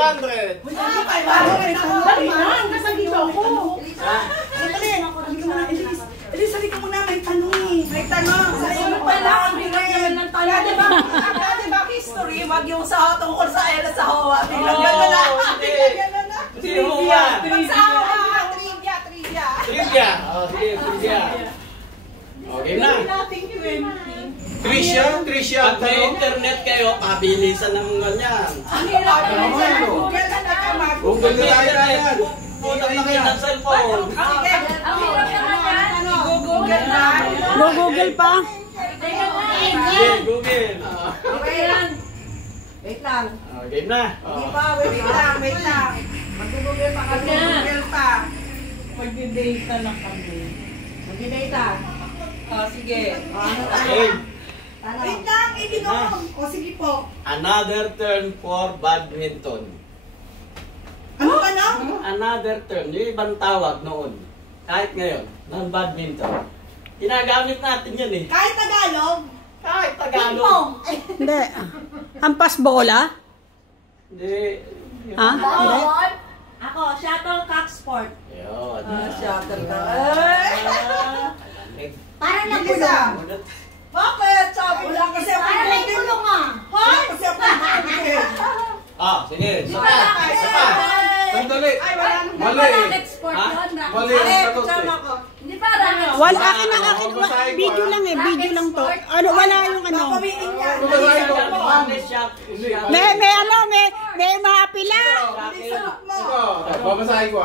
500. Dali lang, nasa dito ako. Elise, halika muna, may tanong eh. May tanong. Ano pala? Ang bigay naman ng tanong. Di ba history? Wag yung sa tungkol sa Ella sa Hawa. Biglang gano'n na. Biglang gano'n na. Trivia. Trivia. Sige, trivia. Okay na. Tricia. Pag may internet kayo, pabilisan ng ganyan. Google na ka. Google na yan. Punta na kayo ng cellphone. Google na. Google pa. Google. Wait lang. Game na. Hindi pa, wait lang. Mag-google pa kami. Google pa. Mag-data na kami. Mag-data. Sige. Okay. Wait lang, idinom. O sige po. Another term for badminton. Ano ka na? Another term. Yung ibang tawag noon. Kahit ngayon. Ng badminton. Ginagamit natin yun eh. Kahit Tagalog. Kahit Tagalog. Hindi. Hampas bola? Hindi. Ha? Hindi. Ako, shuttlecock sport. Yun. Para na Isa. Bakit? Sabi Wala kasi ako. Para na kulong ah. Hoy! Kasi ako Sige. Isa pa. Sandali. Ay, wala nang Mali. Racket sport Ha? yun. Mali. Sama ko. Hindi pa racket sport. Wala, akin. Video lang eh. Video lang to. Ano, wala yung ano. Papawiin niya. May mga pila. Babasahin ko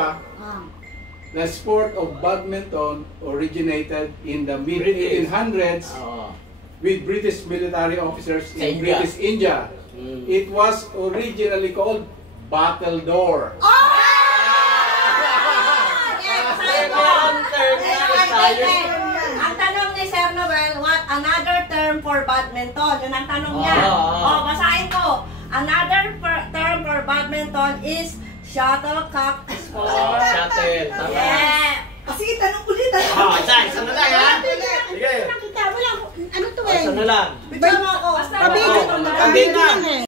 The sport of badminton originated in the mid-1800s with British military officers in British India. It was originally called battledore. Ang tanong ni Sir Noel, what another term for badminton? Yun ang tanong niya. Basahin ko. Another term for badminton is shuttlecock sport. Shuttle. Yeah. Sige, tanong ulit. Isa na lang ha. Sige. Nakita mo lang. Ano to eh? Isa na lang. Bigyan mo ako. Pabidyo lang eh.